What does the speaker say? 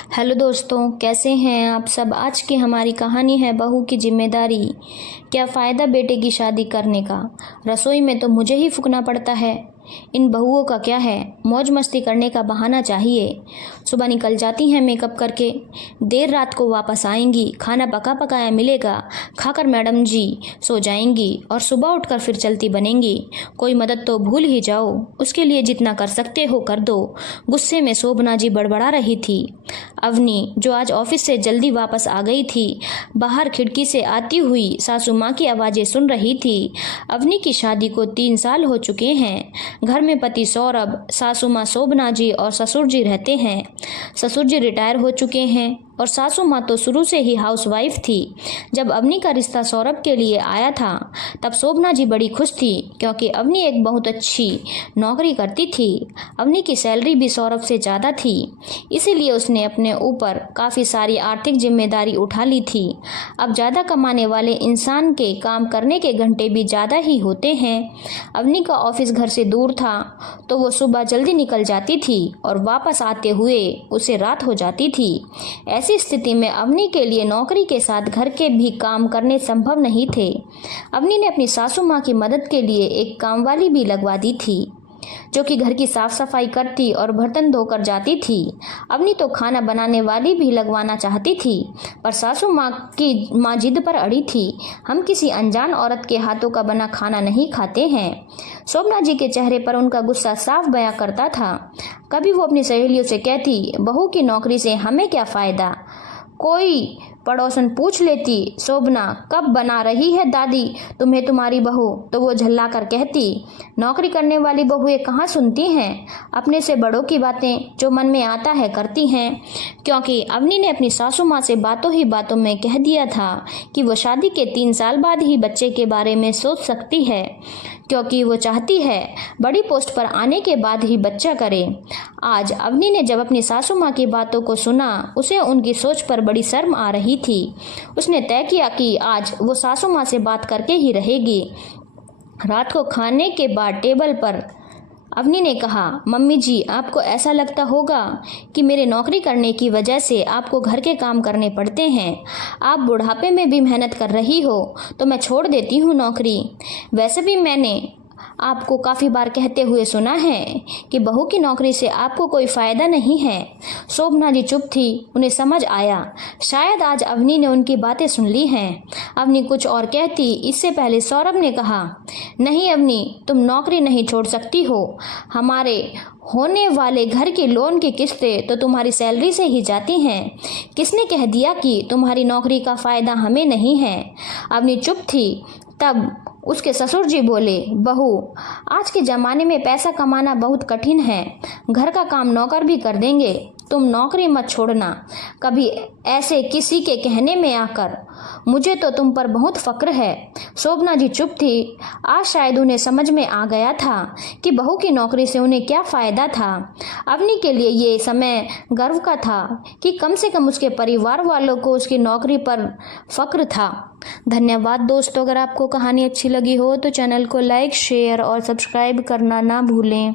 Hello दोस्तों, कैसे हैं आप सब। आज की हमारी कहानी है बहू की जिम्मेदारी। क्या फ़ायदा बेटे की शादी करने का, रसोई में तो मुझे ही फूकना पड़ता है। इन बहुओं का क्या है, मौज मस्ती करने का बहाना चाहिए। सुबह निकल जाती हैं मेकअप करके, देर रात को वापस आएंगी, खाना पका पकाया मिलेगा, खाकर मैडम जी सो जाएंगी और सुबह उठकर फिर चलती बनेंगी। कोई मदद तो भूल ही जाओ, उसके लिए जितना कर सकते हो कर दो। गुस्से में शोभना जी बड़बड़ा रही थी। अवनी, जो आज ऑफिस से जल्दी वापस आ गई थी, बाहर खिड़की से आती हुई सासू माँ की आवाज़ें सुन रही थी। अवनी की शादी को 3 साल हो चुके हैं। घर में पति सौरभ, सासू माँ शोभना जी और ससुर जी रहते हैं। ससुर जी रिटायर हो चुके हैं और सासू माँ तो शुरू से ही हाउसवाइफ थी। जब अवनी का रिश्ता सौरभ के लिए आया था तब शोभना जी बड़ी खुश थी, क्योंकि अवनी एक बहुत अच्छी नौकरी करती थी। अवनी की सैलरी भी सौरभ से ज़्यादा थी, इसीलिए उसने अपने ऊपर काफ़ी सारी आर्थिक जिम्मेदारी उठा ली थी। अब ज़्यादा कमाने वाले इंसान के काम करने के घंटे भी ज़्यादा ही होते हैं। अवनी का ऑफिस घर से दूर था तो वो सुबह जल्दी निकल जाती थी और वापस आते हुए उसे रात हो जाती थी। ऐसी स्थिति में अवनी के लिए नौकरी के साथ घर के भी काम करने संभव नहीं थे। अवनी ने अपनी सासू माँ की मदद के लिए एक कामवाली भी लगवा दी थी, जो कि घर की साफ सफाई करती और बर्तन धोकर जाती थी। अवनी तो खाना बनाने वाली भी लगवाना चाहती थी, पर सासू माँ जिद पर अड़ी थी। हम किसी अनजान औरत के हाथों का बना खाना नहीं खाते हैं। शोभना जी के चेहरे पर उनका गुस्सा साफ बयां करता था। कभी वो अपनी सहेलियों से कहती, बहू की नौकरी से हमें क्या फ़ायदा। कोई पड़ोसन पूछ लेती, शोभना कब बना रही है दादी तुम्हें तुम्हारी बहू, तो वो झल्ला कर कहती, नौकरी करने वाली बहुएं कहाँ सुनती हैं, अपने से बड़ों की बातें जो मन में आता है करती हैं। क्योंकि अवनी ने अपनी सासू माँ से बातों ही बातों में कह दिया था कि वो शादी के 3 साल बाद ही बच्चे के बारे में सोच सकती है, क्योंकि वो चाहती है बड़ी पोस्ट पर आने के बाद ही बच्चा करे। आज अवनी ने जब अपनी सासू माँ की बातों को सुना, उसे उनकी सोच पर बड़ी शर्म आ रही थी। उसने तय किया कि आज वो सासू माँ से बात करके ही रहेगी। रात को खाने के बाद टेबल पर अवनी ने कहा, मम्मी जी, आपको ऐसा लगता होगा कि मेरे नौकरी करने की वजह से आपको घर के काम करने पड़ते हैं। आप बुढ़ापे में भी मेहनत कर रही हो तो मैं छोड़ देती हूँ नौकरी। वैसे भी मैंने आपको काफ़ी बार कहते हुए सुना है कि बहू की नौकरी से आपको कोई फ़ायदा नहीं है। शोभना जी चुप थी। उन्हें समझ आया शायद आज अवनी ने उनकी बातें सुन ली हैं। अवनी कुछ और कहती, इससे पहले सौरभ ने कहा, नहीं अवनी, तुम नौकरी नहीं छोड़ सकती हो। हमारे होने वाले घर की लोन की किस्तें तो तुम्हारी सैलरी से ही जाती हैं। किसने कह दिया कि तुम्हारी नौकरी का फ़ायदा हमें नहीं है। अवनी चुप थी। तब उसके ससुर जी बोले, बहू, आज के ज़माने में पैसा कमाना बहुत कठिन है। घर का काम नौकर भी कर देंगे, तुम नौकरी मत छोड़ना कभी ऐसे किसी के कहने में आकर। मुझे तो तुम पर बहुत फ़क्र है। शोभना जी चुप थी। आज शायद उन्हें समझ में आ गया था कि बहू की नौकरी से उन्हें क्या फ़ायदा था। अवनी के लिए ये समय गर्व का था कि कम से कम उसके परिवार वालों को उसकी नौकरी पर फ़क्र था। धन्यवाद दोस्तों। अगर आपको कहानी अच्छी लगी हो तो चैनल को लाइक, शेयर और सब्सक्राइब करना ना भूलें।